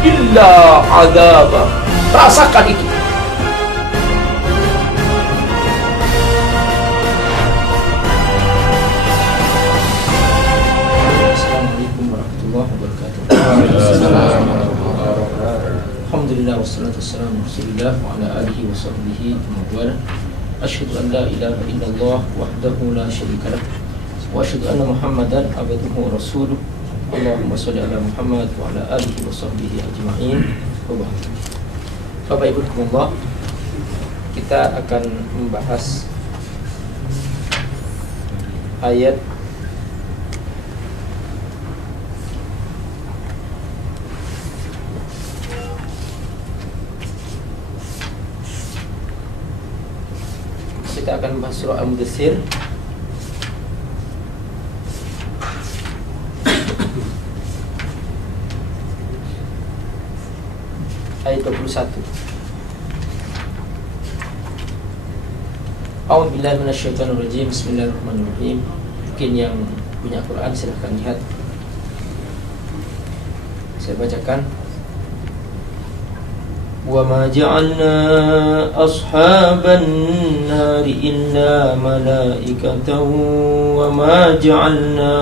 illa azaba. Rasakan itu. Assalamualaikum warahmatullahi wabarakatuh. Alhamdulillah wassalatu wassalamu ala Rasulillah wa ala alihi wa sahbihi wa wala. Asyhadu an la ilaha illallah wahdahu la syarika lah wa asyhadu anna Muhammadan abduhu wa rasuluh. Allahumma shalli ala Muhammad wa ala alihi wa sahbihi ajma'in. Bapak Ibu rahimakumullah, kita akan membahas ayat surah Al-Mudaththir ayat 21. A'udzubillahi minasyaitonirrajim. Bismillahirrahmanirrahim. Mungkin yang punya Quran silahkan lihat. Saya bacakan. وَمَا جَعَلْنَا أَصْحَابَ النَّارِ إِلَّا مَلَائِكَةً وَمَا جَعَلْنَا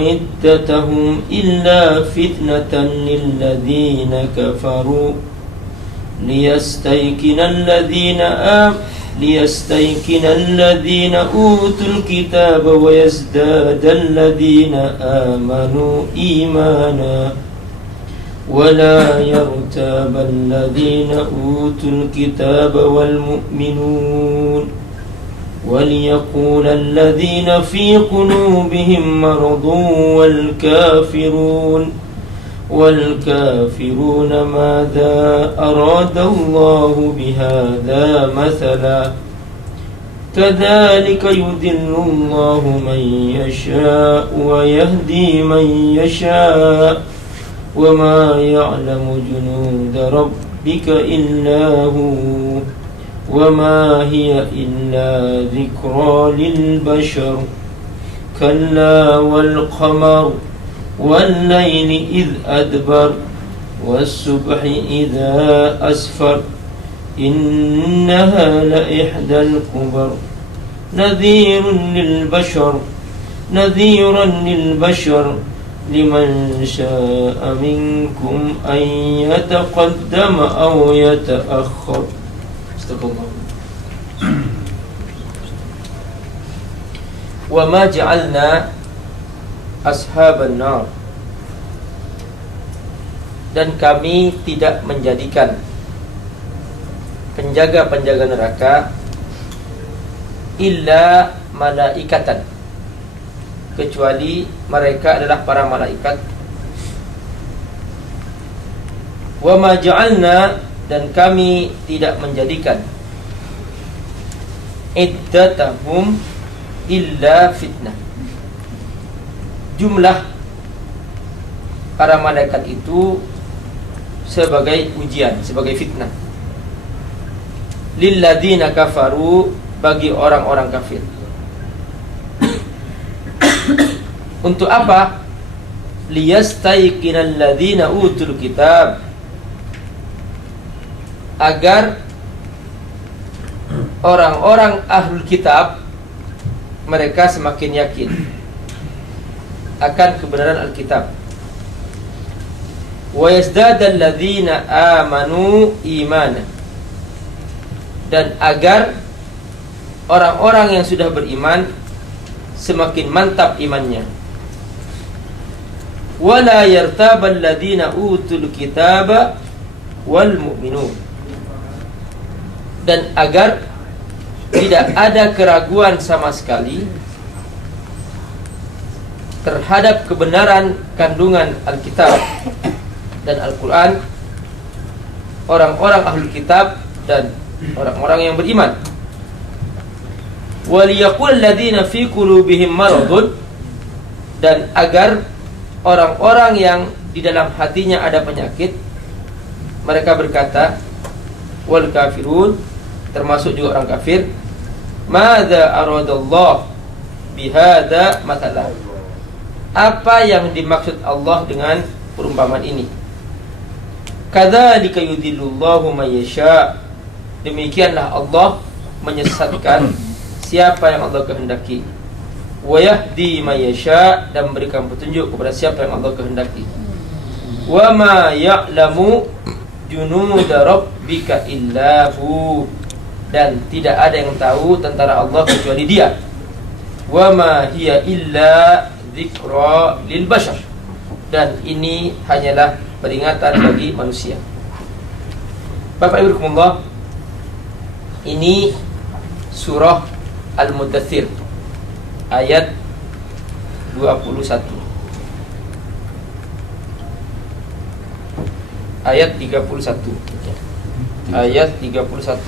عِدَّتَهُمْ إِلَّا فِتْنَةً لِلَّذِينَ كَفَرُوا لِيَسْتَيْقِنَ الَّذِينَ أُوتُوا الْكِتَابَ وَيَزْدَادَ الَّذِينَ آمَنُوا إِيمَانًا وَلَا يَرْتَابَ الَّذِينَ أُوتُوا الْكِتَابَ وَالْمُؤْمِنُونَ وَلِيَقُولَ الَّذِينَ فِي قُلُوبِهِم مَّرَضٌ وَالْكَافِرُونَ ماذا أراد الله بهذا مثلا كذلك يضل الله من يشاء ويهدي من يشاء وما يعلم جنود ربك إلا هو وما هي إلا ذكرى للبشر كلا والقمر وَاللَّيْلِ إِذْ أَدْبَرَ وَالصُّبْحِ إِذَا أَسْفَرَ إِنَّهَا لَإِحْدَى الْكُبَرِ نَذِيرًا لِلْبَشَرِ لِمَنْ شَاءَ مِنْكُمْ أَنْ يَتَقَدَّمَ أَوْ يَتَأَخَّرَ. وَمَا جَعَلْنَا ashaban nar, dan kami tidak menjadikan penjaga-penjaga neraka illa malaikatan, kecuali mereka adalah para malaikat. Wa ma ja'alna, dan kami tidak menjadikan iddatahum illa fitnah, jumlah para malaikat itu sebagai ujian, sebagai fitnah. Lilladzina kafaru, bagi orang-orang kafir. Untuk apa? Liyastayqinal ladzina utul kitab, agar orang-orang ahlul kitab mereka semakin yakin akan kebenaran Alkitab. Wa yazdadal ladzina amanu imana, dan agar orang-orang yang sudah beriman semakin mantap imannya. Wala yartabal ladzina utul kitaba wal mu'minun, dan agar tidak ada keraguan sama sekali terhadap kebenaran kandungan Alkitab dan Al-Quran orang-orang ahlul kitab dan orang-orang yang beriman. Waliyaqul ladzina fi qulubihim maradun, dan agar orang-orang yang di dalam hatinya ada penyakit mereka berkata, wal kafirun, termasuk juga orang kafir, madza aradallah bihadza mathalan, apa yang dimaksud Allah dengan perumpamaan ini. Kadzalika yudhillullahu may yasha. Demikianlah Allah menyesatkan siapa yang Allah kehendaki. Wa yahdi may yasha, dan memberikan petunjuk kepada siapa yang Allah kehendaki. Wa ma ya'lamu junuda rabbika illa hu, dan tidak ada yang tahu tentara Allah kecuali Dia. Wa ma hiya illa dzikra lil bashar, dan ini hanyalah peringatan bagi manusia. Bapak Ibu rahimakumullah, ini surah Al-Muddatsir ayat 21. Ayat 31. Ayat 31.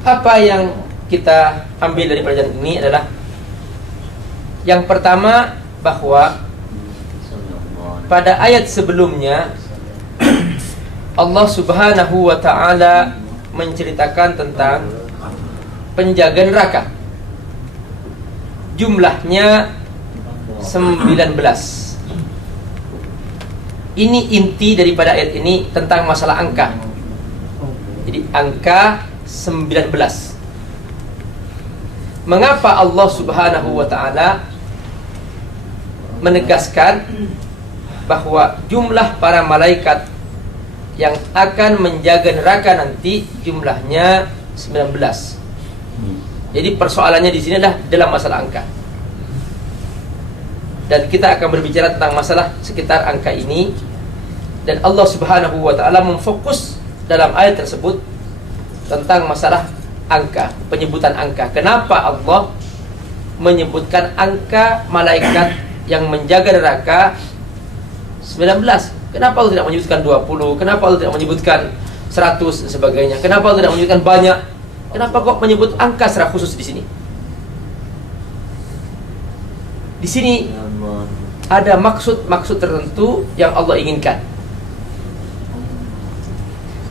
Apa yang kita ambil dari pelajaran ini adalah yang pertama, bahwa pada ayat sebelumnya Allah Subhanahu wa ta'ala menceritakan tentang penjaga neraka. Jumlahnya 19. Ini inti daripada ayat ini tentang masalah angka. Jadi angka 19. Mengapa Allah Subhanahu wa ta'ala menegaskan bahwa jumlah para malaikat yang akan menjaga neraka nanti jumlahnya 19. Jadi persoalannya di sini adalah dalam masalah angka. Dan kita akan berbicara tentang masalah sekitar angka ini. Dan Allah Subhanahu wa ta'ala memfokus dalam ayat tersebut tentang masalah angka, penyebutan angka. Kenapa Allah menyebutkan angka malaikat yang menjaga neraka 19? Kenapa Allah tidak menyebutkan 20? Kenapa Allah tidak menyebutkan 100 dan sebagainya? Kenapa Allah tidak menyebutkan banyak? Kenapa kok menyebut angka secara khusus di sini? Di sini ada maksud-maksud tertentu yang Allah inginkan.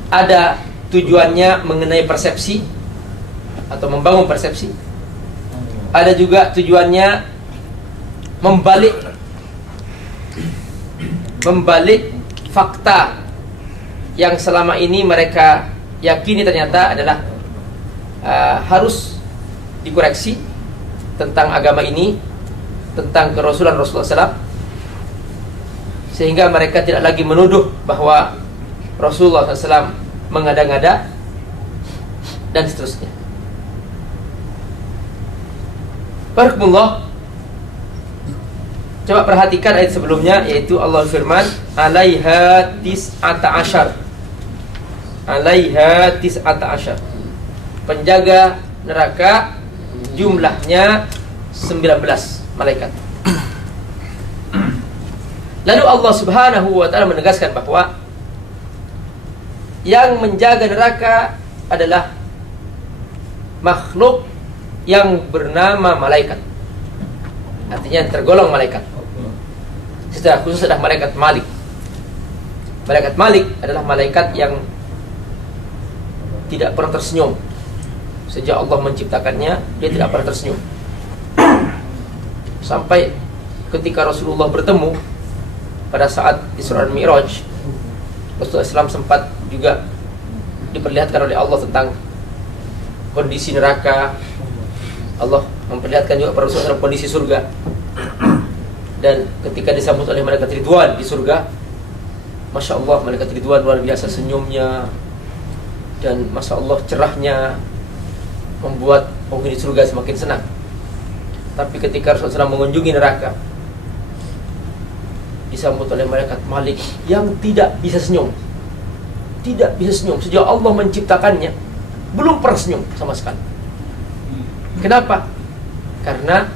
Ada tujuannya mengenai persepsi atau membangun persepsi. Ada juga tujuannya membalik fakta yang selama ini mereka yakini ternyata adalah harus dikoreksi tentang agama ini, tentang kerasulan Rasulullah SAW, sehingga mereka tidak lagi menuduh bahwa Rasulullah SAW mengada-ngada dan seterusnya. Barakallahu. Coba perhatikan ayat sebelumnya, yaitu Allah firman, alaiha tis'ata asyar. Alaiha tis'ata asyar. Penjaga neraka jumlahnya 19 malaikat. Lalu Allah Subhanahu wa ta'ala menegaskan bahwa yang menjaga neraka adalah makhluk yang bernama malaikat. Artinya tergolong malaikat. Secara khusus adalah malaikat Malik. Malaikat Malik adalah malaikat yang tidak pernah tersenyum. Sejak Allah menciptakannya, dia tidak pernah tersenyum. Sampai ketika Rasulullah bertemu pada saat Isra dan Mi'raj, Rasulullah SAW sempat juga diperlihatkan oleh Allah tentang kondisi neraka. Allah memperlihatkan juga pada Rasulullah dalam kondisi surga. Dan ketika disambut oleh malaikat Ridwan di surga, Masya Allah, malaikat Ridwan luar biasa senyumnya, dan Masya Allah cerahnya, membuat penghuni surga semakin senang. Tapi ketika Rasulullah SAW mengunjungi neraka, disambut oleh malaikat Malik yang tidak bisa senyum. Tidak bisa senyum. Sejak Allah menciptakannya, belum pernah senyum sama sekali. Kenapa? Karena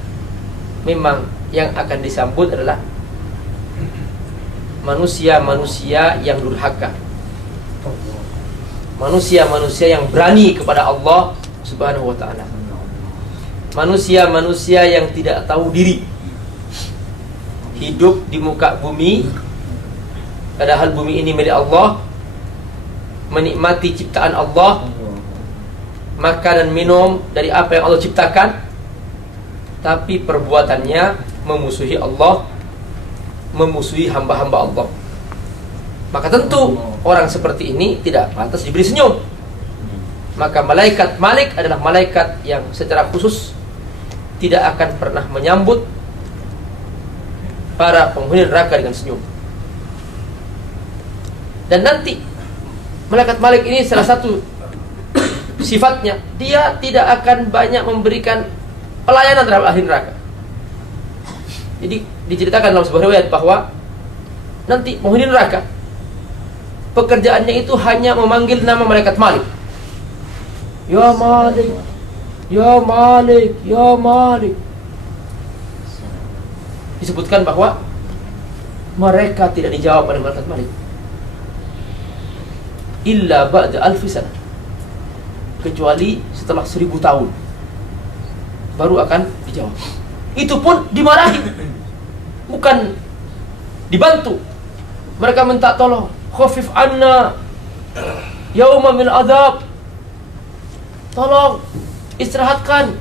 memang yang akan disambut adalah manusia-manusia yang durhaka, manusia-manusia yang berani kepada Allah Subhanahu wa ta'ala, manusia-manusia yang tidak tahu diri, hidup di muka bumi padahal bumi ini milik Allah, menikmati ciptaan Allah, makan dan minum dari apa yang Allah ciptakan, tapi perbuatannya memusuhi Allah, memusuhi hamba-hamba Allah, maka tentu orang seperti ini tidak pantas diberi senyum. Maka malaikat Malik adalah malaikat yang secara khusus tidak akan pernah menyambut para penghuni neraka dengan senyum. Dan nanti malaikat Malik ini salah satu sifatnya, dia tidak akan banyak memberikan pelayanan terhadap ahli neraka. Jadi diceritakan dalam sebuah riwayat bahwa nanti penghuni neraka pekerjaannya itu hanya memanggil nama malaikat Malik. Ya Malik, ya Malik, ya Malik. Disebutkan bahwa mereka tidak dijawab oleh malaikat Malik illa ba'da alfi sana, kecuali setelah 1000 tahun baru akan dijawab. Itu pun dimarahi, bukan dibantu. Mereka minta tolong, khafif anna yauma min adab, tolong istirahatkan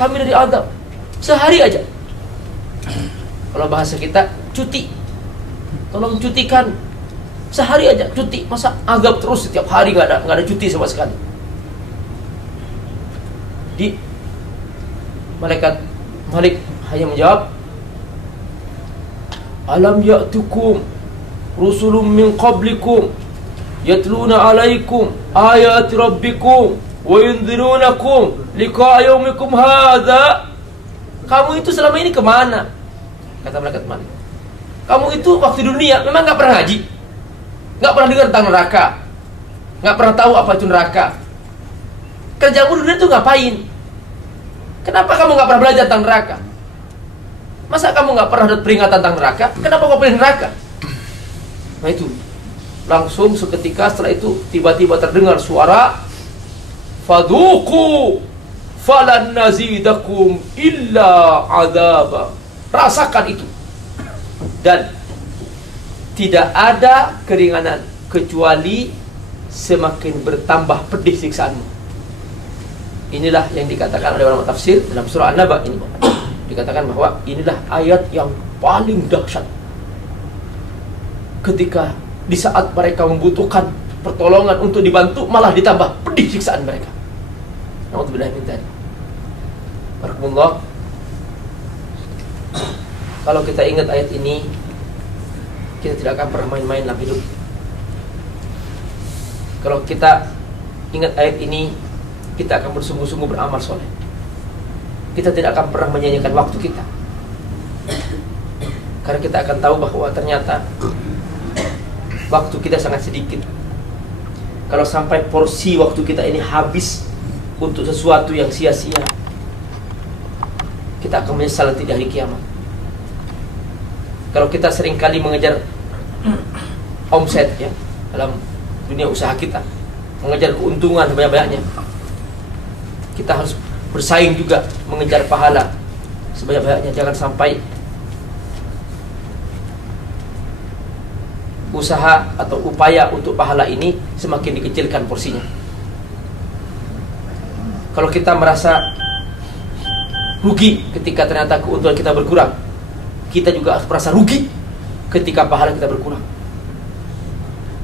kami dari adab sehari aja. Kalau bahasa kita, cuti, tolong cutikan sehari aja, cuti. Masa azab terus setiap hari, nggak ada cuti sama sekali. Di malaikat Malik hanya menjawab, alam ya'tukum rusulun min qablikum yatluna alaikum ayati rabbikum wa yunzirunakum liqa'a yaumikum hadza. Kamu itu selama ini kemana? Kata malaikat Malik, kamu itu waktu dunia memang nggak pernah ngaji, nggak pernah dengar tentang neraka, nggak pernah tahu apa itu neraka. Kerjamu dunia itu ngapain? Kenapa kamu nggak pernah belajar tentang neraka? Masa kamu nggak pernah ada peringatan tentang neraka? Kenapa kau pilih neraka? Nah itu, langsung seketika setelah itu tiba-tiba terdengar suara, faduku falan nazidakum illa azaba. Rasakan itu, dan tidak ada keringanan kecuali semakin bertambah pedih siksaanmu. Inilah yang dikatakan oleh ulama tafsir dalam surah An-Naba ini. Dikatakan bahwa inilah ayat yang paling dahsyat. Ketika di saat mereka membutuhkan pertolongan untuk dibantu, malah ditambah pedih siksaan mereka. Na'udzubillah min dzalik. Barakallah. Kalau kita ingat ayat ini, kita tidak akan pernah main-main dalam hidup. Kalau kita ingat ayat ini, kita akan bersungguh-sungguh beramal soleh. Kita tidak akan pernah menyanyikan waktu kita, karena kita akan tahu bahwa ternyata waktu kita sangat sedikit. Kalau sampai porsi waktu kita ini habis untuk sesuatu yang sia-sia, kita akan menyesal nanti di hari kiamat. Kalau kita seringkali mengejar omset ya dalam dunia usaha kita, mengejar keuntungan sebanyak-banyaknya, kita harus bersaing juga mengejar pahala sebanyak-banyaknya. Jangan sampai usaha atau upaya untuk pahala ini semakin dikecilkan porsinya. Kalau kita merasa rugi ketika ternyata keuntungan kita berkurang, kita juga harus merasa rugi ketika pahala kita berkurang.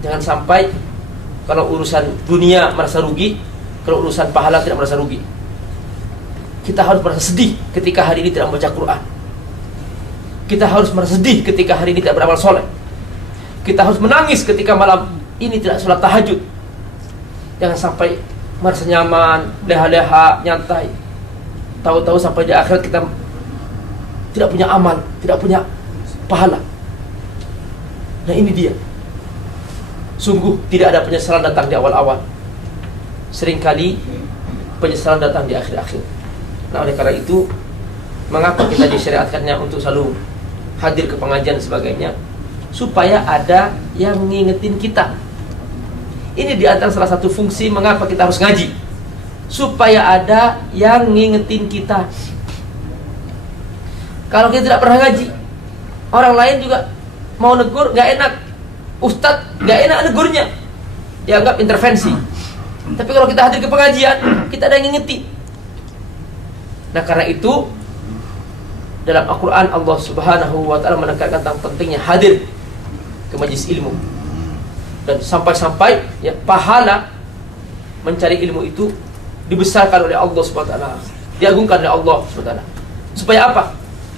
Jangan sampai kalau urusan dunia merasa rugi, kalau urusan pahala tidak merasa rugi. Kita harus merasa sedih ketika hari ini tidak membaca Quran. Kita harus merasa sedih ketika hari ini tidak beramal soleh. Kita harus menangis ketika malam ini tidak sholat tahajud. Jangan sampai merasa nyaman, leha-leha, nyantai, tahu-tahu sampai di akhirat kita tidak punya amal, tidak punya pahala. Nah ini dia. Sungguh tidak ada penyesalan datang di awal-awal. Seringkali penyesalan datang di akhir-akhir. Nah oleh karena itu, mengapa kita disyariatkannya untuk selalu hadir ke pengajian dan sebagainya? Supaya ada yang ngingetin kita. Ini di antara salah satu fungsi mengapa kita harus ngaji, supaya ada yang ngingetin kita. Kalau kita tidak pernah ngaji, orang lain juga mau negur, gak enak. Ustadz gak enak negurnya, dianggap intervensi. Tapi kalau kita hadir ke pengajian, kita ada yang ngingetin. Nah, karena itu dalam Al-Quran Allah Subhanahu wa ta'ala menekankan tentang pentingnya hadir ke majlis ilmu. Dan sampai-sampai ya, pahala mencari ilmu itu dibesarkan oleh Allah Subhanahu wa ta'ala, diagungkan oleh Allah Subhanahu wa ta'ala. Supaya apa?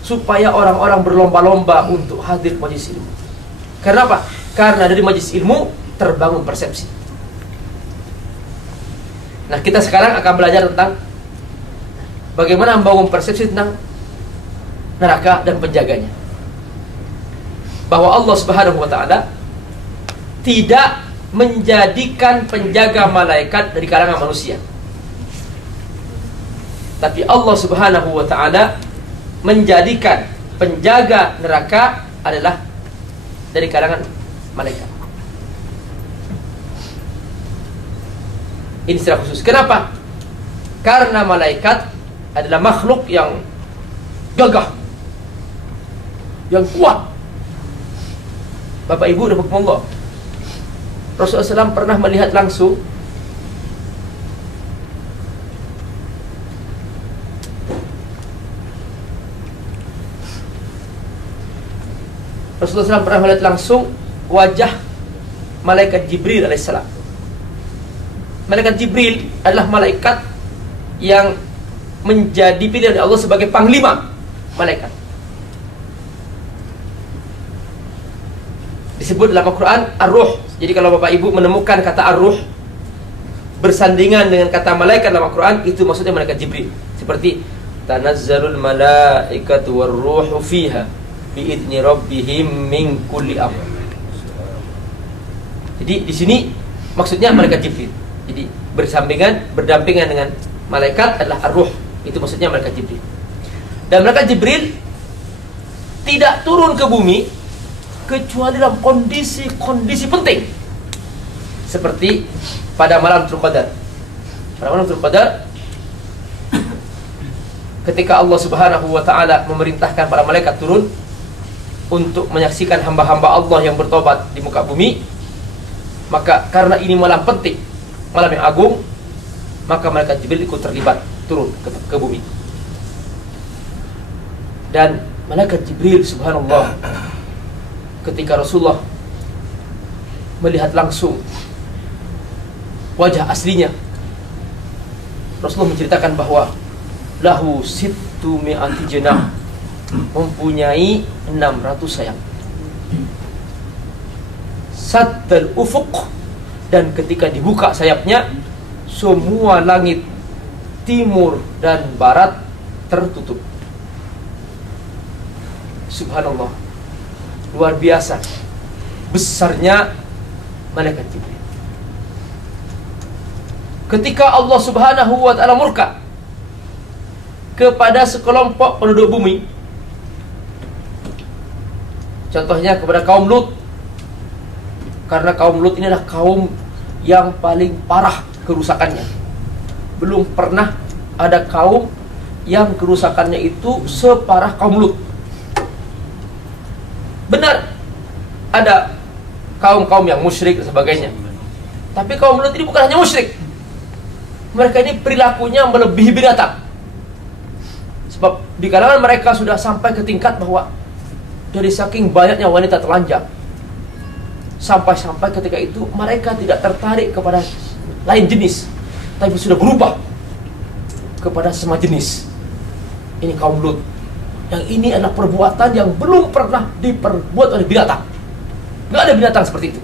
Supaya orang-orang berlomba-lomba untuk hadir ke majlis ilmu. Karena apa? Karena dari majlis ilmu terbangun persepsi. Nah, kita sekarang akan belajar tentang bagaimana membangun persepsi tentang neraka dan penjaganya. Bahwa Allah Subhanahu wa ta'ala tidak menjadikan penjaga malaikat dari kalangan manusia. Tapi Allah Subhanahu wa ta'ala menjadikan penjaga neraka adalah dari kalangan malaikat. Ini secara khusus. Kenapa? Karena malaikat adalah makhluk yang gagah, yang kuat. Bapak Ibu dan Bapak, Rasulullah SAW pernah melihat langsung wajah malaikat Jibril alaihissalam. Malaikat Jibril adalah malaikat yang menjadi pilihan Allah sebagai panglima malaikat. Disebut dalam Al-Quran Ar-Ruh. Jadi kalau Bapak Ibu menemukan kata Ar-Ruh bersandingan dengan kata malaikat dalam Al-Quran, itu maksudnya malaikat Jibril. Seperti tanazzalul malaikatu war-ruhu fiha biidzni rabbihim min kulli amr. Jadi di sini maksudnya malaikat Jibril. Jadi berdampingan dengan malaikat adalah Ar-Ruh. Itu maksudnya malaikat Jibril. Dan malaikat Jibril tidak turun ke bumi kecuali dalam kondisi penting. Seperti pada malam Lailatul Qadar. Pada malam Lailatul Qadar, ketika Allah Subhanahu wa ta'ala memerintahkan para malaikat turun untuk menyaksikan hamba-hamba Allah yang bertobat di muka bumi, maka karena ini malam penting, malam yang agung, maka malaikat Jibril ikut terlibat turun ke bumi. Dan malaikat Jibril, subhanallah, ketika Rasulullah melihat langsung wajah aslinya, Rasulullah menceritakan bahwa lahu sittu mi'ati janah, mempunyai 600 sayap. Saddal ufuq, dan ketika dibuka sayapnya, semua langit timur dan barat tertutup. Subhanallah, luar biasa besarnya malaikat Jibril. Ketika Allah Subhanahu wa ta'ala murka kepada sekelompok penduduk bumi, contohnya kepada kaum Lut, karena kaum Lut ini adalah kaum yang paling parah kerusakannya. Belum pernah ada kaum yang kerusakannya itu separah kaum Lut. Benar, ada kaum-kaum yang musyrik dan sebagainya, tapi kaum Lut ini bukan hanya musyrik. Mereka ini perilakunya melebihi binatang. Sebab di kalangan mereka sudah sampai ke tingkat bahwa dari saking banyaknya wanita telanjang, sampai-sampai ketika itu mereka tidak tertarik kepada lain jenis, tapi sudah berubah kepada semua jenis. Ini kaum Lut. Yang ini adalah perbuatan yang belum pernah diperbuat oleh binatang. Nggak ada binatang seperti itu.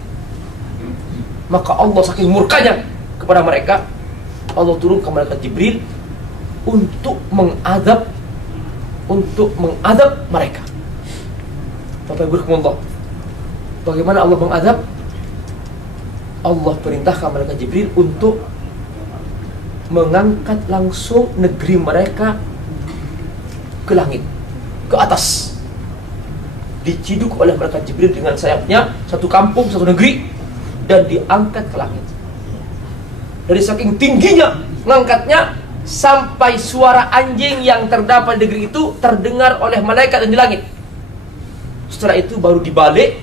Maka Allah saking murkanya kepada mereka, Allah turun ke malaikat Jibril untuk mengadab mereka. Bapak Ibu rahimakumullah, bagaimana Allah mengadab? Allah perintahkan malaikat Jibril untuk mengangkat langsung negeri mereka ke langit, ke atas. Diciduk oleh malaikat Jibril dengan sayapnya, satu kampung, satu negeri, dan diangkat ke langit. Dari saking tingginya mengangkatnya, sampai suara anjing yang terdapat di negeri itu terdengar oleh malaikat yang di langit. Setelah itu baru dibalik,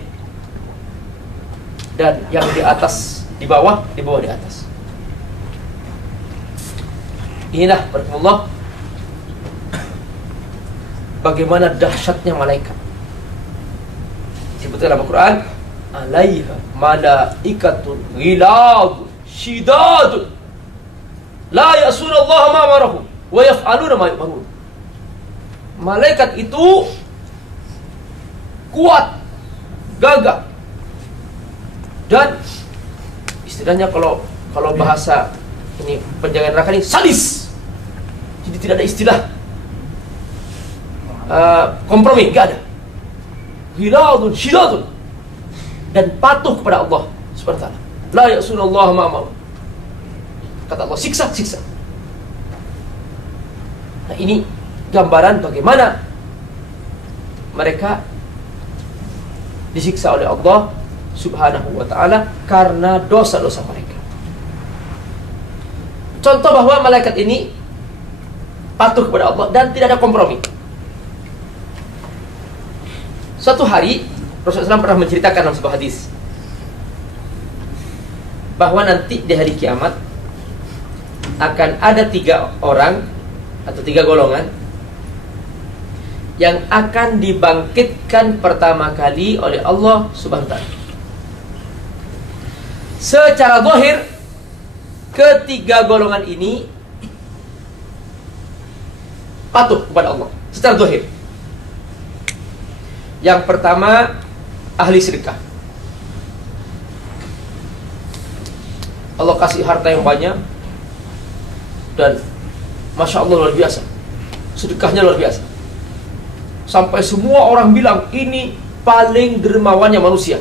dan yang di atas di bawah di atas. Inilah barakallah bagaimana dahsyatnya malaikat. Disebutkan dalam Al-Quran, alaiha malaikatun ghilad syidad la ya'sunallaha ma amarahum wa yaf'aluna ma yu'marun. Malaikat itu kuat, gagah, dan istilahnya kalau bahasa ini penjaga neraka ini sadis. Jadi tidak ada istilah kompromi, nggak ada. Ghiladun syidadun, dan patuh kepada Allah Subhanahu wa taala. La ya'sunallaha ma amar. Kata Allah, siksa. Nah, ini gambaran bagaimana mereka disiksa oleh Allah Subhanahu wa taala karena dosa-dosa mereka. Contoh bahwa malaikat ini patuh kepada Allah dan tidak ada kompromi. Suatu hari Rasulullah SAW pernah menceritakan dalam sebuah hadis bahwa nanti di hari kiamat akan ada 3 orang atau 3 golongan yang akan dibangkitkan pertama kali oleh Allah Subhanahu wa taala. Secara zahir, ketiga golongan ini patuh kepada Allah secara zahir. Yang pertama, ahli sedekah. Allah kasih harta yang banyak dan Masya Allah luar biasa, sedekahnya luar biasa, sampai semua orang bilang ini paling dermawannya manusia.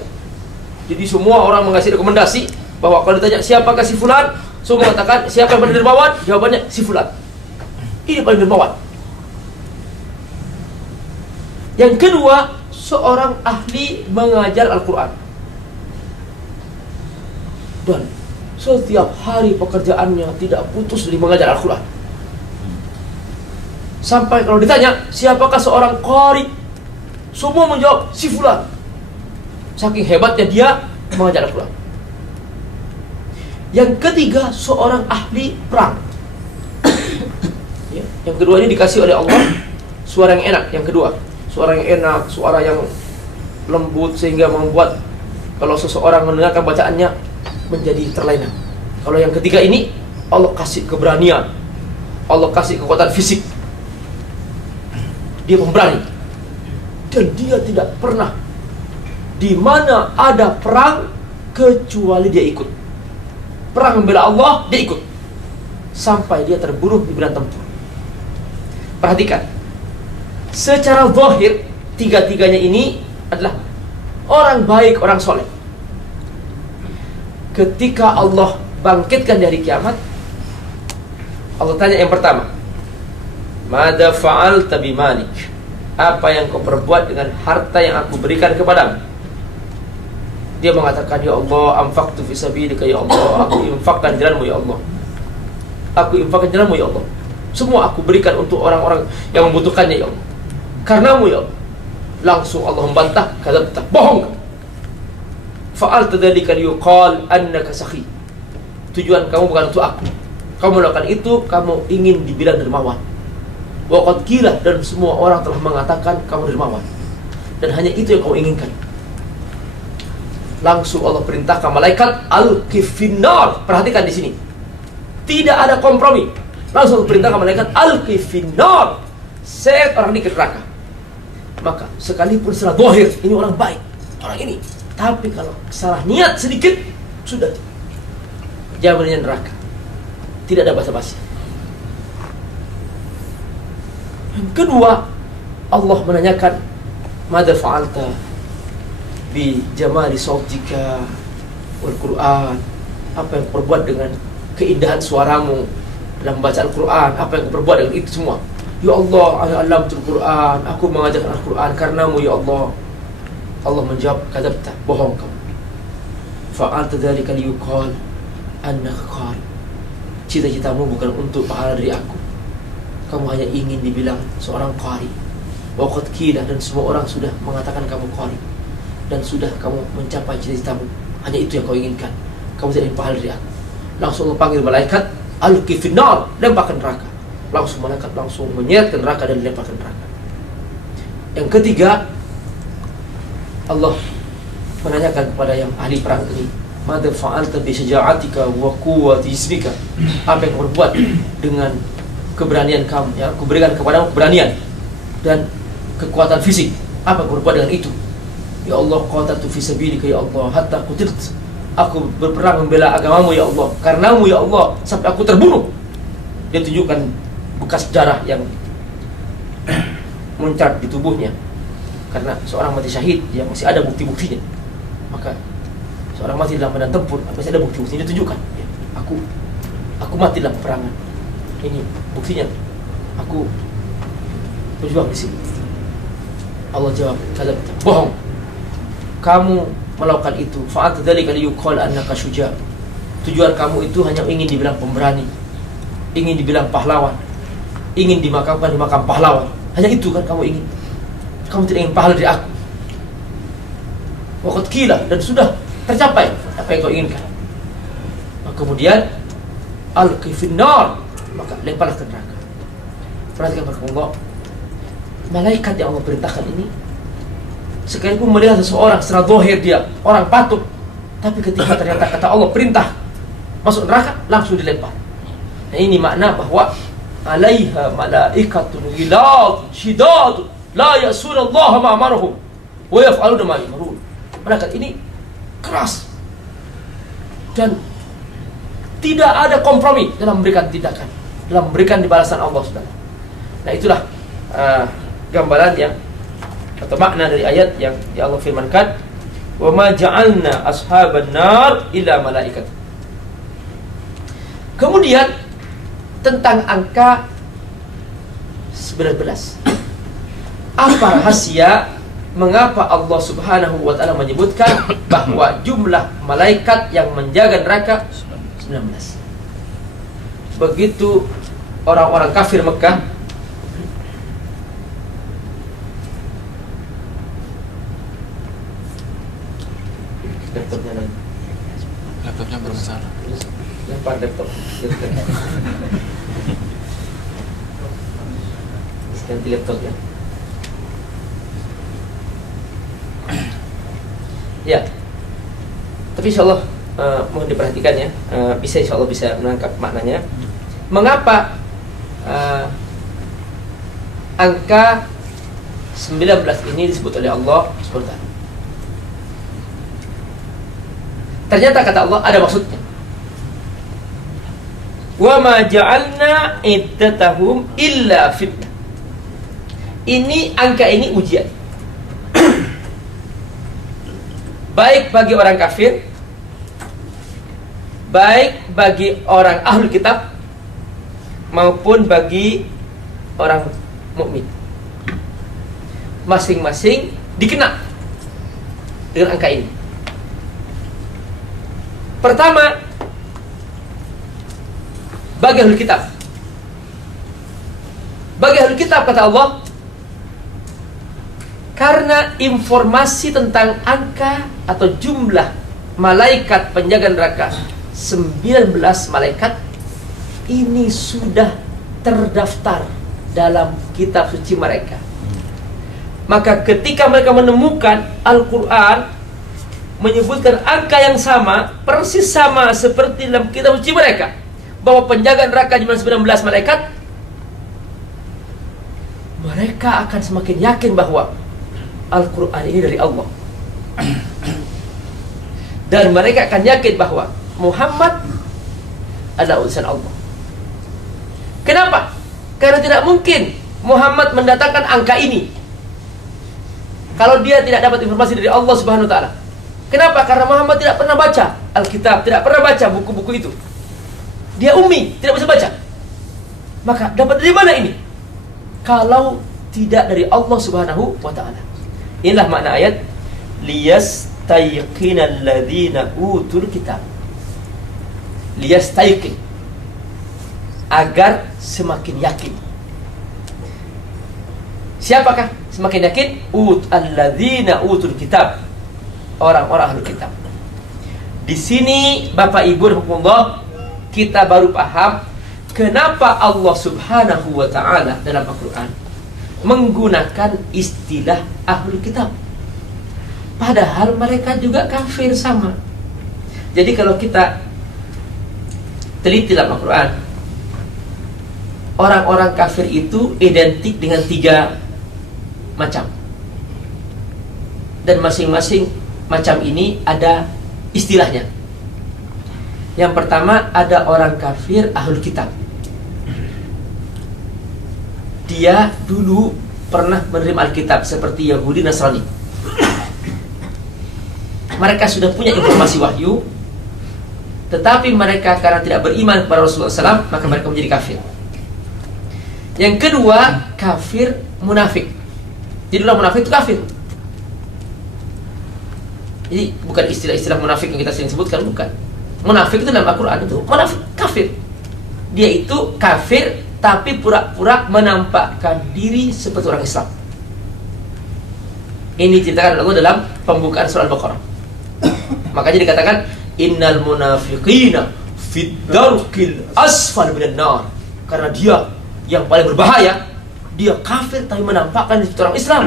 Jadi semua orang mengasih rekomendasi bahwa kalau ditanya siapa kasih fulan, semua mengatakan siapa yang paling dermawan, jawabannya si fulan. Ini paling dermawan. Yang kedua, seorang ahli mengajar Al-Quran, dan setiap hari pekerjaannya tidak putus dari mengajar Al-Quran. Sampai kalau ditanya siapakah seorang qari, semua menjawab si fulan. Saking hebatnya dia mengajar Al-Quran. Yang ketiga, seorang ahli perang. Yang kedua ini dikasih oleh Allah suara yang enak. Yang kedua, suara yang enak, suara yang lembut sehingga membuat kalau seseorang mendengarkan bacaannya menjadi terlena. Kalau yang ketiga ini, Allah kasih keberanian, Allah kasih kekuatan fisik. Dia pemberani, dan dia tidak pernah di mana ada perang kecuali dia ikut. Perang membela Allah, dia ikut sampai dia terbunuh di medan tempur. Perhatikan, secara zahir tiga-tiganya ini adalah orang baik, orang soleh. Ketika Allah bangkitkan dari kiamat, Allah tanya yang pertama, Mada fa'alta bimalik? Apa yang kau perbuat dengan harta yang aku berikan kepadamu? Dia mengatakan, ya Allah, anfaqtu fi sabilika, ya Allah, aku infakkan jalanmu, ya Allah. Aku infakkan jalanmu, ya Allah. Semua aku berikan untuk orang-orang yang membutuhkannya, ya Allah. Karenamu, ya Allah. Langsung Allah membantah, kadzabta, bohong. Fa'alta dzalika liyuqal annaka sakhi. Tujuan kamu bukan untuk aku. Kamu melakukan itu, kamu ingin dibilang dermawan. Wa qad qila, dan semua orang telah mengatakan kamu dermawan, dan hanya itu yang kamu inginkan. Langsung Allah perintahkan malaikat al-kifinnar. Perhatikan di sini, tidak ada kompromi. Langsung Allah perintahkan malaikat al-kifinnar, set orang ini ke neraka. Maka sekalipun secara zahir ini orang baik, orang ini, tapi kalau salah niat sedikit, sudah jawabannya neraka. Tidak ada basa-basi. Yang kedua, Allah menanyakan, Mada fa'alta bi jamali sautika wal Qur'an? Apa yang kau perbuat dengan keindahan suaramu dalam membaca Al-Quran? Apa yang kau perbuat dengan itu semua? Ya Allah, ana alamtul Qur'an, aku mengajarkan Al-Quran karenamu, ya Allah. Allah menjawab, kadzabta, bohong kamu. Fa'alta dzalika liyuqal annaka qari. Cita-citamu bukan untuk pahala dari aku. Kamu hanya ingin dibilang seorang qari. Wa qad qila, dan semua orang sudah mengatakan kamu qari, dan sudah kamu mencapai cita-citamu. Hanya itu yang kau inginkan. Kamu tidak ingin pahala dari aku. Langsung Allah panggil malaikat alqi finnar, lemparkan neraka. Langsung malaikat langsung menyeret ke neraka dan dilemparkan neraka. Yang ketiga, Allah menanyakan kepada yang ahli perang ini, "Madza fa'alta bi syaja'atika wa quwwati jismika?" Apa yang kamu buat dengan keberanian kamu? Ya, aku berikan kepadamu keberanian dan kekuatan fisik. Apa yang kamu buat dengan itu? Ya Allah, qataltu fi sabilika ya Allah hatta qutilt. Aku berperang membela agamamu ya Allah, karenamu ya Allah sampai aku terbunuh. Dia tunjukkan bekas darah yang muncrat di tubuhnya. Karena seorang mati syahid yang masih ada bukti-buktinya. Maka seorang mati dalam medan tempur masih ada bukti-buktinya, ditunjukkan. Ya, aku mati dalam peperangan. Ini buktinya. Aku berjuang di sini. Allah jawab, "Kadzabta." Bohong. Kamu melakukan itu. Fa'at dzalika liyuqal annaka syuja'. Tujuan kamu itu hanya ingin dibilang pemberani, ingin dibilang pahlawan, ingin dimakamkan di makam pahlawan. Hanya itu kan kamu ingin. Kamu tidak ingin pahala dari aku. Waqad qila, dan sudah tercapai apa yang kau inginkan. Maka kemudian alqi finnar, maka lemparlah ke neraka. Perhatikan Allah, malaikat yang Allah perintahkan ini, sekalipun melihat seseorang secara zahir dia orang patuh, tapi ketika ternyata kata Allah perintah masuk neraka, langsung dilempar. Nah, ini makna bahwa alaiha malaikatun ghilad shidad la ya'suna Allah ma amarahum wa yaf'aluna ma yu'marun. Malaikat ini keras dan tidak ada kompromi dalam memberikan tindakan, dalam memberikan balasan Allah Subhanahu. Nah, itulah gambaran yang atau makna dari ayat yang ya Allah firmankan, "Wa ma ja'alna ashaban nar illa malaikat." Kemudian tentang angka 19. Apa rahasia mengapa Allah Subhanahu wa taala menyebutkan bahwa jumlah malaikat yang menjaga neraka 19? Begitu orang-orang kafir Mekah laptopnya bermasalah. Lempar laptop. Ganti laptop ya. Ya. Tapi insyaallah mohon diperhatikan ya. Bisa insyaallah bisa menangkap maknanya. Mengapa angka 19 ini disebut oleh Allah Subhanahu wa taala? Ternyata kata Allah ada maksudnya. Wa ma ja'alna iddatahum illa fitnah. Ini angka ini ujian. Baik bagi orang kafir, baik bagi orang ahlul kitab, maupun bagi orang mukmin. Masing-masing dikena dengan angka ini. Pertama, bagi ahlul kitab. Bagi ahlul kitab kata Allah, karena informasi tentang angka atau jumlah malaikat penjaga neraka 19 malaikat ini sudah terdaftar dalam kitab suci mereka. Maka ketika mereka menemukan Al-Quran menyebutkan angka yang sama, persis sama seperti dalam kitab suci mereka, bahwa penjaga neraka jumlah 19 malaikat, mereka akan semakin yakin bahwa Al-Quran ini dari Allah. Dan mereka akan yakin bahwa Muhammad adalah utusan Allah. Kenapa? Karena tidak mungkin Muhammad mendatangkan angka ini kalau dia tidak dapat informasi dari Allah Subhanahu wa taala. Kenapa? Karena Muhammad tidak pernah baca Alkitab, tidak pernah baca buku-buku itu. Dia ummi, tidak bisa baca. Maka dapat dari mana ini? Kalau tidak dari Allah Subhanahu wa taala. Inilah makna ayat liyastayqinal ladzina utul kitab. Liyastayqin, agar semakin yakin. Siapakah semakin yakin? Alladzina utul kitab, orang-orang ahlul kitab. Di sini Bapak Ibu rahimahullah, kita baru paham kenapa Allah Subhanahu wa Ta'ala dalam Al-Quran menggunakan istilah ahlul kitab, padahal mereka juga kafir sama. Jadi kalau kita teliti dalam Al-Quran, orang-orang kafir itu identik dengan 3 macam, dan masing-masing macam ini ada istilahnya. Yang pertama, ada orang kafir ahlul kitab. Dia dulu pernah menerima Alkitab seperti Yahudi, Nasrani. Mereka sudah punya informasi wahyu, tetapi mereka karena tidak beriman kepada Rasulullah SAW, maka mereka menjadi kafir. Yang kedua, kafir munafik. Jadi orang munafik itu kafir. Jadi bukan istilah-istilah munafik yang kita sering sebutkan, bukan. Munafik itu dalam Al-Quran itu munafik kafir. Dia itu kafir tapi pura-pura menampakkan diri seperti orang Islam. Ini diceritakan Allah dalam pembukaan surah Al-Baqarah. Makanya dikatakan innal munafiqina fid darkil asfal minan nar. Karena dia yang paling berbahaya, dia kafir tapi menampakkan diri seperti orang Islam.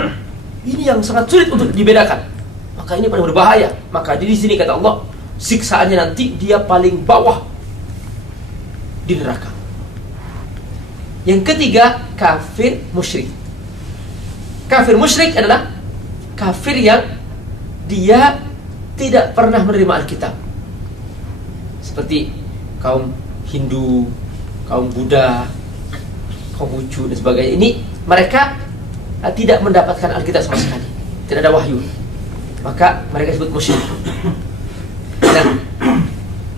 Ini yang sangat sulit untuk dibedakan. Maka ini paling berbahaya. Maka di sini kata Allah, siksaannya nanti dia paling bawah di neraka. Yang ketiga, kafir musyrik. Kafir musyrik adalah kafir yang dia tidak pernah menerima Alkitab, seperti kaum Hindu, kaum Buddha, Konghucu dan sebagainya. Ini mereka tidak mendapatkan Alkitab sama sekali, tidak ada wahyu, maka mereka disebut musyrik. Dan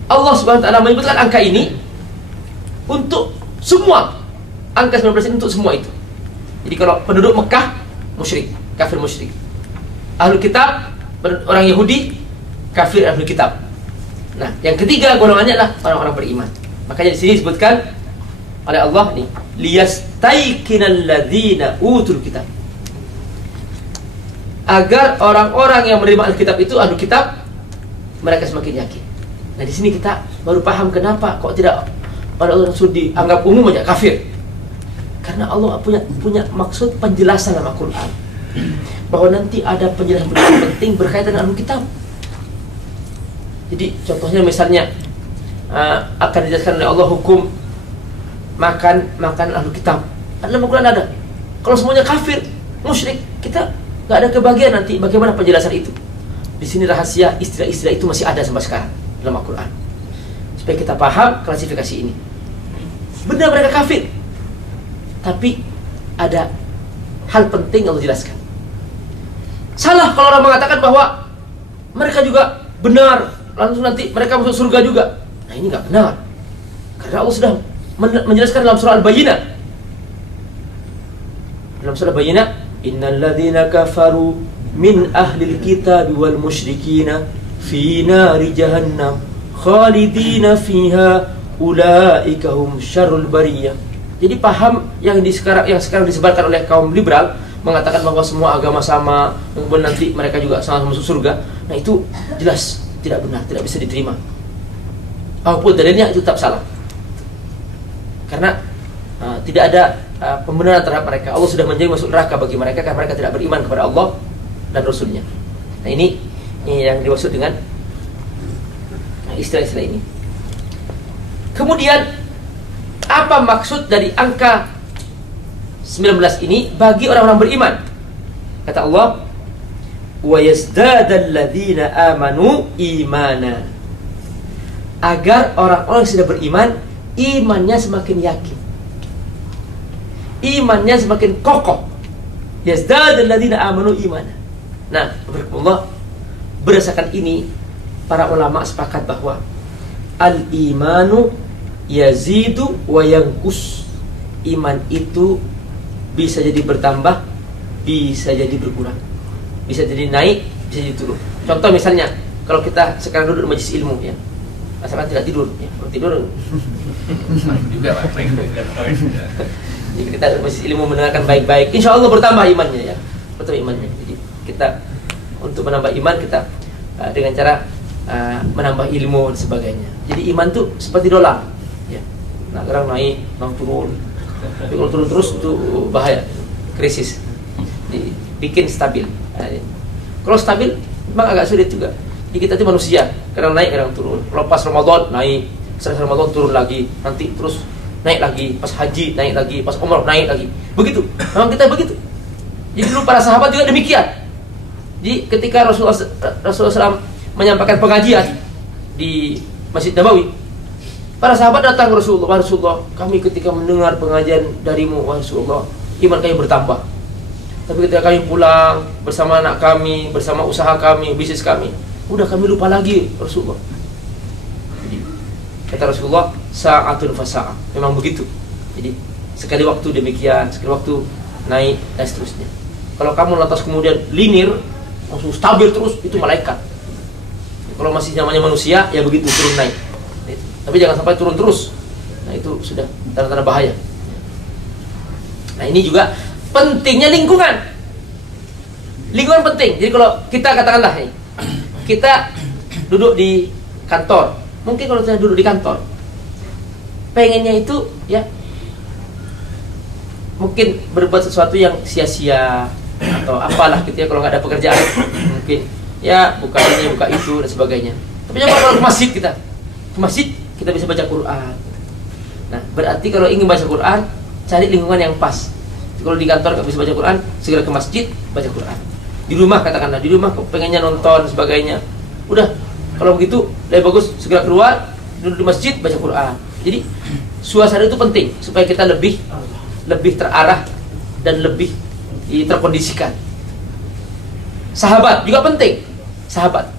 Allah Subhanahu wa Ta'ala menyebutkan angka ini untuk semua. Angka 19 ini untuk semua itu. Jadi kalau penduduk Mekah musyrik, kafir musyrik. Ahlul kitab, orang Yahudi, kafir ahlul kitab. Nah, yang ketiga golongannya adalah orang-orang beriman. Makanya di sini disebutkan oleh Allah nih, liyastaiqinal ladzina utul kitab. Agar orang-orang yang menerima Alkitab itu ahlul kitab, mereka semakin yakin. Nah, di sini kita baru paham kenapa kok tidak pada orang Rasul dianggap umum aja kafir. Karena Allah punya maksud penjelasan dalam Al-Quran, bahwa nanti ada penjelasan penting berkaitan dengan Alkitab. Jadi contohnya misalnya akan dijelaskan oleh Allah hukum makan Alkitab. Dalam Al-Quran ada. Kalau semuanya kafir, musyrik, kita nggak ada kebahagiaan nanti. Bagaimana penjelasan itu? Di sini rahasia istilah-istilah itu masih ada sampai sekarang dalam Al-Quran, supaya kita paham klasifikasi ini. Benar mereka kafir, tapi ada hal penting Allah jelaskan. Salah kalau orang mengatakan bahwa mereka juga benar, langsung nanti mereka masuk surga juga. Nah, ini nggak benar, karena Allah sudah menjelaskan dalam surah Al-Bayyinah. Dalam surah Al-Bayyinah, innal ladzina kafaru min ahlil kitab wal musyrikina fi nari jahannam khalidina fiha ulaika hum syarrul bariyah. Jadi paham yang sekarang disebarkan oleh kaum liberal, mengatakan bahwa semua agama sama, kemudian nanti mereka juga sama masuk surga. Nah, itu jelas tidak benar, tidak bisa diterima. Apapun dalilnya itu tetap salah. Karena tidak ada pembenaran terhadap mereka. Allah sudah menjadi masuk neraka bagi mereka karena mereka tidak beriman kepada Allah dan Rasulnya. Nah, ini yang dimaksud dengan istilah-istilah ini. Kemudian apa maksud dari angka 19 ini bagi orang-orang beriman? Kata Allah, wa yazdadal ladzina amanu imana. Agar orang-orang yang sudah beriman, imannya semakin yakin, imannya semakin kokoh. Yazdadal ladzina amanu imana. Nah, Allah, berdasarkan ini para ulama sepakat bahwa al-imanu yazidu wa yanqus. Iman itu bisa jadi bertambah, bisa jadi berkurang, bisa jadi naik, bisa jadi turun. Contoh misalnya, kalau kita sekarang duduk di majelis ilmu, ya, asalkan tidak tidur, ya. Kalau tidur juga jadi kita di majelis ilmu mendengarkan baik-baik, insya Allah bertambah imannya, ya, bertambah imannya. Jadi kita untuk menambah iman kita dengan cara menambah ilmu dan sebagainya. Jadi iman tuh seperti dolar. Nah, kadang naik, kadang turun. Tapi kalau turun terus itu bahaya, krisis. Bikin stabil. Nah, kalau stabil memang agak sulit juga. Jadi kita itu manusia, kadang naik, kadang turun. Kalau pas Ramadan naik, setelah Ramadan turun lagi, nanti terus naik lagi, pas haji naik lagi, pas umrah naik lagi. Begitu. Memang kita begitu. Jadi dulu para sahabat juga demikian. Jadi ketika Rasulullah SAW menyampaikan pengajian di Masjid Nabawi, para sahabat datang ke Rasulullah, Rasulullah, kami ketika mendengar pengajian darimu, Rasulullah, iman kami bertambah. Tapi ketika kami pulang bersama anak kami, bersama usaha kami, bisnis kami, udah kami lupa lagi Rasulullah. Jadi, kata Rasulullah, sa'atun fasa'ah. Memang begitu. Jadi sekali waktu demikian, sekali waktu naik dan seterusnya. Kalau kamu lantas kemudian linear, langsung stabil terus, itu malaikat. Kalau masih namanya manusia, ya begitu, turun naik. Tapi jangan sampai turun terus. Nah, itu sudah tanda-tanda bahaya. Nah, ini juga pentingnya lingkungan. Lingkungan penting. Jadi kalau kita katakanlah nih, kita duduk di kantor. Mungkin kalau saya duduk di kantor, pengennya itu ya mungkin berbuat sesuatu yang sia-sia atau apalah gitu ya, kalau nggak ada pekerjaan. Mungkin ya buka ini, buka itu dan sebagainya. Tapi kalau ke masjid, kita ke masjid kita bisa baca Quran. Nah, berarti kalau ingin baca Quran, cari lingkungan yang pas. Kalau di kantor nggak bisa baca Quran, segera ke masjid baca Quran. Di rumah katakanlah, di rumah pengennya nonton sebagainya. Udah, kalau begitu lebih bagus segera keluar, duduk di masjid baca Quran. Jadi suasana itu penting supaya kita lebih terarah dan lebih terkondisikan. Sahabat juga penting. Sahabat.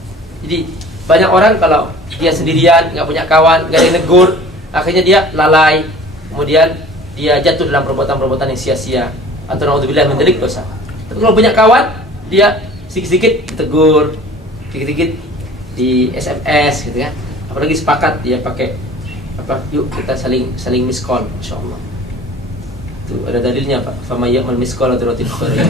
Jadi banyak orang kalau dia sendirian, nggak punya kawan, nggak ada yang negur, akhirnya dia lalai, kemudian dia jatuh dalam perbuatan-perbuatan yang sia-sia atau naudzubillah min dzalik, dosa. Tapi kalau punya kawan, dia sedikit-sedikit ditegur, sedikit-sedikit di SMS gitu kan. Apalagi sepakat dia pakai apa? Yuk kita saling miss call, insyaallah. Itu ada dalilnya, Pak. Fama ya'mal miss call atau rotin khairan.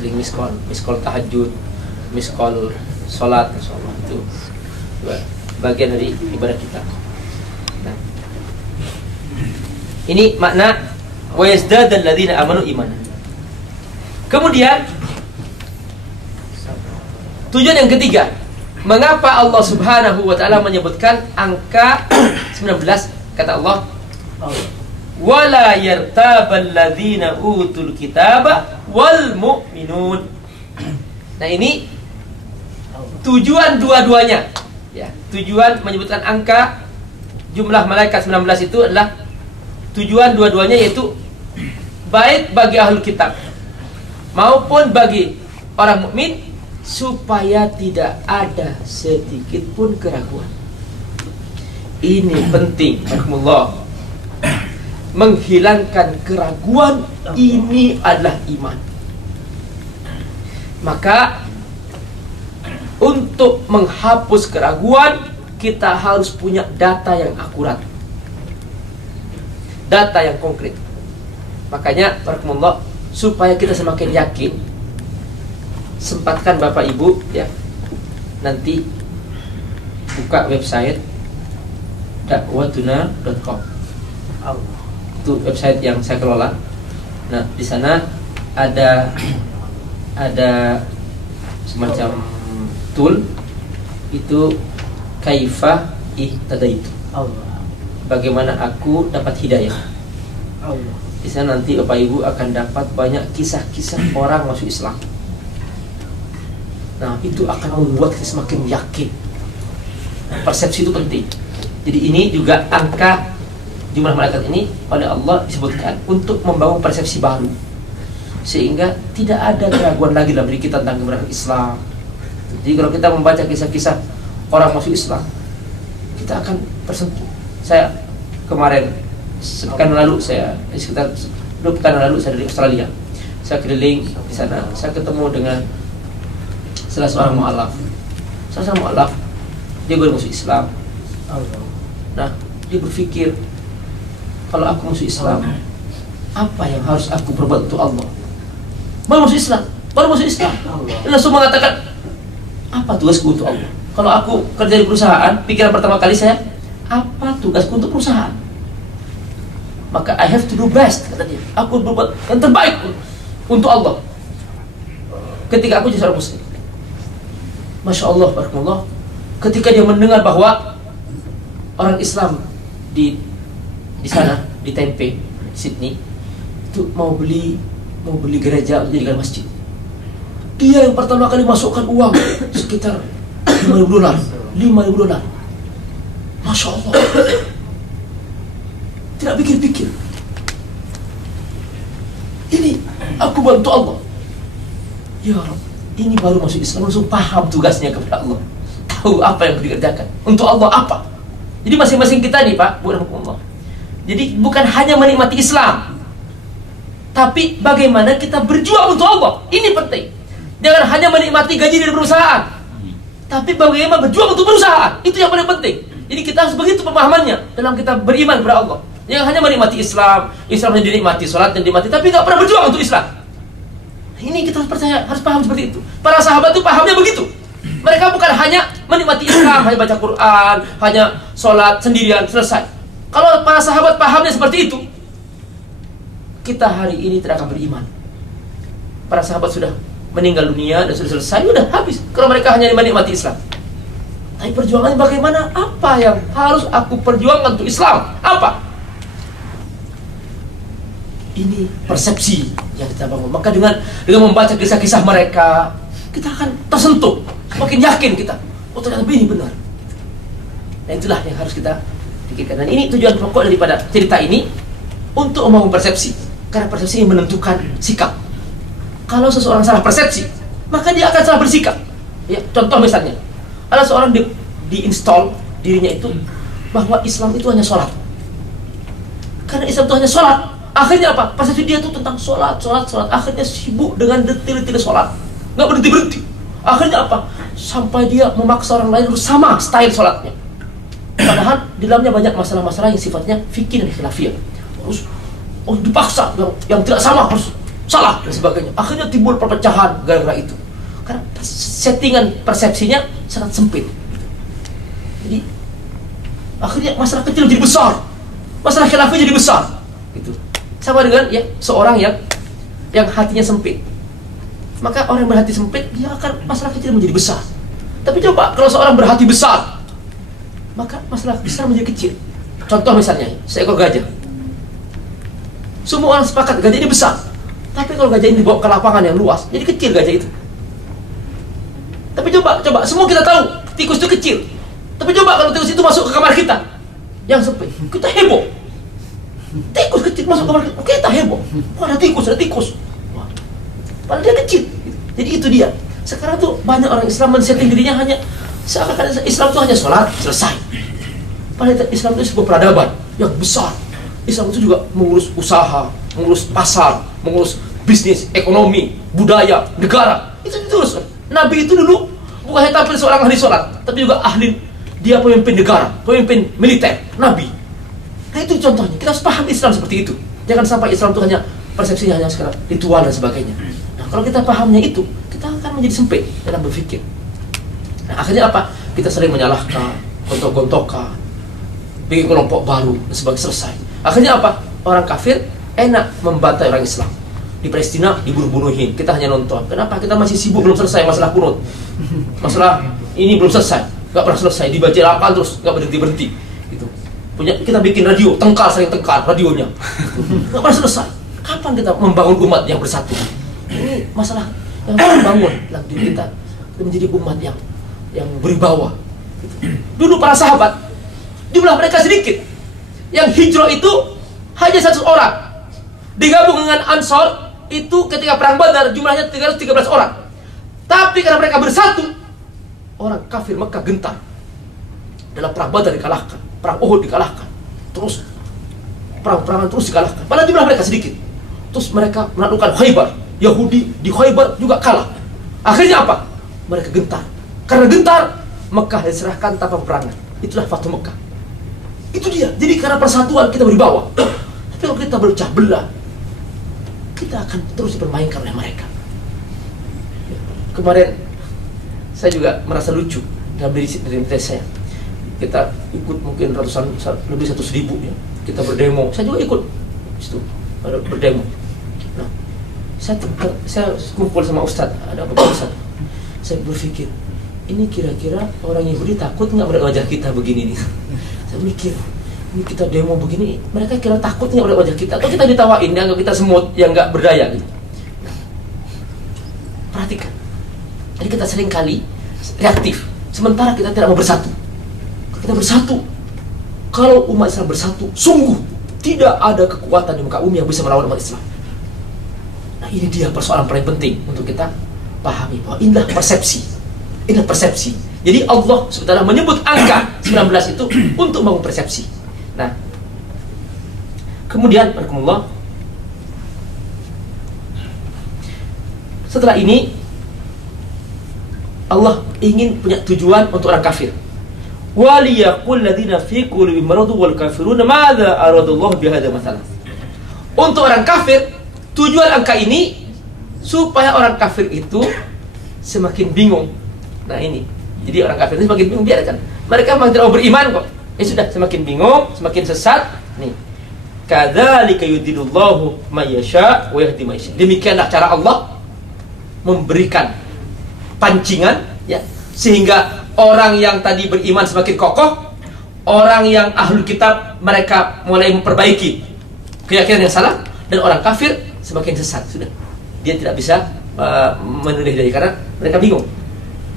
Saling miss call tahajud, miss call salat, insyaallah. Itu bagian dari ibadah kita. Nah, ini makna wa yazdadal ladzina amanu imanan. Kemudian tujuan yang ketiga, mengapa Allah Subhanahu wa taala menyebutkan angka 19? Kata Allah, wala yartabal ladzina utul kitaba wal mu'minun. Nah, ini tujuan dua-duanya. Ya, tujuan menyebutkan angka jumlah malaikat 19 itu adalah tujuan dua-duanya, yaitu baik bagi ahlul kitab maupun bagi orang mukmin, supaya tidak ada sedikit pun keraguan. Ini penting, rahimahullah. Menghilangkan keraguan ini adalah iman. Maka untuk menghapus keraguan, kita harus punya data yang akurat, data yang konkret. Makanya, barakallahu, supaya kita semakin yakin, sempatkan Bapak Ibu ya, nanti buka website dakwatuna.com. Itu website yang saya kelola. Nah, di sana ada semacam tool itu, kaifa ihtadaitu, bagaimana aku dapat hidayah. Di sana nanti Bapak Ibu akan dapat banyak kisah-kisah orang masuk Islam. Nah, itu akan membuat kita semakin yakin. Persepsi itu penting. Jadi ini juga angka jumlah malaikat ini oleh Allah disebutkan untuk membangun persepsi baru, sehingga tidak ada keraguan lagi dalam diri kita tentang kebenaran Islam. Jadi kalau kita membaca kisah-kisah orang masuk Islam, kita akan tersentuh. Saya kemarin sepekan lalu, sekitar 2 pekan lalu saya dari Australia. Saya keliling di sana, saya ketemu dengan salah seorang mu'alaf. Dia baru masuk Islam. Nah, dia berpikir, kalau aku masuk Islam, apa yang harus aku perbuat untuk Allah? Baru masuk Islam. Dan langsung mengatakan, apa tugasku untuk Allah? Kalau aku kerja di perusahaan, pikiran pertama kali saya, apa tugasku untuk perusahaan? Maka I have to do best, kata dia. Aku berbuat yang terbaik untuk Allah. Ketika aku jadi seorang muslim, Masya Allah, barakallah, ketika dia mendengar bahwa orang Islam di sana, di Taipei, Sydney, itu mau beli gereja untuk dijadikan masjid. Dia yang pertama kali masukkan uang sekitar $5.000. Masya Allah. Tidak pikir-pikir. Ini aku bantu Allah. Ya Rabb, ini baru masuk Islam, langsung paham tugasnya kepada Allah. Tahu apa yang dikerjakan. Untuk Allah apa. Jadi masing-masing kita nih Pak, Bu Rahmatullah. Jadi bukan hanya menikmati Islam, tapi bagaimana kita berjuang untuk Allah. Ini penting. Jangan hanya menikmati gaji dari perusahaan, tapi bagaimana berjuang untuk perusahaan. Itu yang paling penting. Jadi kita harus begitu pemahamannya dalam kita beriman kepada Allah. Jangan hanya menikmati Islam yang dinikmati, sholat yang dinikmati, tapi nggak pernah berjuang untuk Islam. Ini kita harus percaya, harus paham seperti itu. Para sahabat itu pahamnya begitu. Mereka bukan hanya menikmati Islam, hanya baca Quran, hanya sholat sendirian, selesai. Kalau para sahabat pahamnya seperti itu, kita hari ini tidak akan beriman. Para sahabat sudah meninggal dunia dan sudah selesai, sudah habis. Kalau mereka hanya menikmati Islam. Tapi perjuangannya bagaimana? Apa yang harus aku perjuangkan untuk Islam? Apa? Ini persepsi yang kita bangun. Maka dengan membaca kisah-kisah mereka, kita akan tersentuh. Makin yakin kita, oh ternyata ini benar. Dan itulah yang harus kita pikirkan. Dan ini tujuan pokok daripada cerita ini, untuk membangun persepsi. Karena persepsi yang menentukan sikap. Kalau seseorang salah persepsi, maka dia akan salah bersikap. Ya, contoh misalnya, ada seorang diinstal dirinya itu bahwa Islam itu hanya sholat. Karena Islam itu hanya sholat, akhirnya apa? Persepsi dia itu tentang sholat. Akhirnya sibuk dengan detil-detil sholat, nggak berhenti. Akhirnya apa? Sampai dia memaksa orang lain harus sama style sholatnya. Padahal di dalamnya banyak masalah-masalah yang sifatnya fikih dan khilafiyah. Harus dipaksa yang tidak sama harus salah dan sebagainya. Akhirnya timbul perpecahan gara-gara itu. Karena settingan persepsinya sangat sempit. Jadi akhirnya masalah kecil jadi besar, masalah khilafiyah jadi besar. Gitu. Sama dengan ya seorang yang hatinya sempit. Maka orang yang berhati sempit, dia akan masalah kecil menjadi besar. Tapi coba kalau seorang berhati besar, maka masalah besar menjadi kecil. Contoh misalnya, seekor gajah. Semua orang sepakat gajah ini besar. Tapi kalau gajah ini dibawa ke lapangan yang luas, jadi kecil gajah itu. Tapi coba semua kita tahu tikus itu kecil. Tapi coba kalau tikus itu masuk ke kamar kita yang sempit, kita heboh. Tikus kecil masuk ke kamar kita heboh. Wah, ada tikus. Wah, padahal dia kecil. Jadi itu dia. Sekarang tuh banyak orang Islam men-setting dirinya hanya seakan-akan Islam itu hanya sholat, selesai. Padahal Islam itu sebuah peradaban yang besar. Islam itu juga mengurus usaha, mengurus pasar, mengurus bisnis, ekonomi, budaya, negara. Itu terus. Nabi itu dulu bukan hanya tampil seorang ahli sholat, tapi juga ahli, dia pemimpin negara, pemimpin militer, Nabi. Nah itu contohnya. Kita harus paham Islam seperti itu. Jangan sampai Islam itu hanya persepsinya hanya sekarang ritual dan sebagainya. Nah kalau kita pahamnya itu, kita akan menjadi sempit dalam berpikir. Nah akhirnya apa? Kita sering menyalahkan, gontok-gontokan, bikin kelompok baru dan sebagainya, selesai. Akhirnya apa? Orang kafir enak membantai orang Islam. Di Palestina dibunuh-bunuhin, kita hanya nonton. Kenapa? Kita masih sibuk, belum selesai masalah kunut. Masalah ini belum selesai, nggak pernah selesai, dibacarakan terus, nggak berhenti-berhenti. Gitu. Kita bikin radio, sering tengkar radionya, nggak pernah selesai. Kapan kita membangun umat yang bersatu? Ini masalah yang kita bangun dalam diri kita menjadi umat yang berwibawa. Dulu para sahabat, jumlah mereka sedikit. Yang hijrah itu hanya 100 orang. Digabung dengan Ansor, itu ketika perang Badar jumlahnya 313 orang. Tapi karena mereka bersatu, orang kafir Mekah gentar. Dalam perang Badar dikalahkan, perang Uhud dikalahkan, terus perang-perangan terus dikalahkan. Padahal jumlah mereka sedikit. Terus mereka menaklukkan Khaybar. Yahudi di Khaybar juga kalah. Akhirnya apa? Mereka gentar. Karena gentar, Mekah diserahkan tanpa peperangan. Itulah Fathu Mekah. Itu dia. Jadi karena persatuan kita berwibawa. Tapi kalau kita berpecah belah, kita akan terus dipermainkan oleh mereka. Kemarin saya juga merasa lucu dalam diri saya. Kita ikut mungkin ratusan, lebih 100.000 ya. Kita berdemo, saya juga ikut situ, berdemo. Nah, saya kumpul sama Ustadz, ada beberapa Ustadz. Saya berpikir, ini kira-kira orang Yahudi takut nggak melihat wajah kita begini nih? Saya mikir, ini kita demo begini, mereka kira takut nggak melihat wajah kita? Atau kita ditawain, yang kita semut, yang nggak berdaya gitu. Nah, perhatikan, jadi kita seringkali reaktif, sementara kita tidak mau bersatu. Kita bersatu. Kalau umat Islam bersatu, sungguh tidak ada kekuatan di muka bumi yang bisa melawan umat Islam. Nah, ini dia persoalan paling penting untuk kita pahami, bahwa inilah persepsi. Inilah persepsi. Jadi Allah SWT menyebut angka 19 itu untuk membangun persepsi. Nah, kemudian barakallahu, setelah ini Allah ingin punya tujuan untuk orang kafir. Waliyaqul ladzina fi qulubihim maradun wal kafiruna madza aradallahu bihadza mathalan. Untuk orang kafir, tujuan angka ini supaya orang kafir itu semakin bingung. Nah ini, jadi orang kafir itu semakin bingung, biarkan. Mereka memang tidak mau beriman kok. Ya sudah, semakin bingung, semakin sesat. Nih, kadzalika yudillullahu may yasha wa yahdi may yasha. Demikianlah cara Allah memberikan pancingan, ya, sehingga orang yang tadi beriman semakin kokoh, orang yang ahlul kitab mereka mulai memperbaiki keyakinan yang salah, dan orang kafir semakin sesat. Sudah, dia tidak bisa menoleh dari, karena mereka bingung.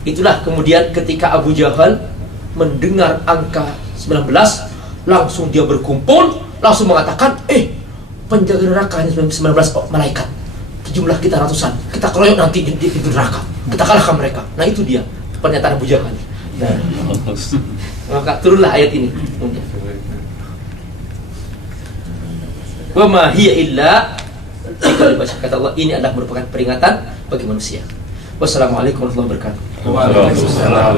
Itulah kemudian ketika Abu Jahal mendengar angka 19, langsung dia berkumpul, langsung mengatakan, penjaga neraka hanya 19 malaikat, jumlah kita ratusan, kita keroyok nanti di neraka, kita kalahkan mereka. Nah itu dia pernyataan Abu Jahal. Nah, maka turunlah ayat ini. Wa ma hiya illa dzikra lil bashar. Kata Allah, ini adalah merupakan peringatan bagi manusia. Wassalamualaikum warahmatullahi wabarakatuh. Waalaikumsalam.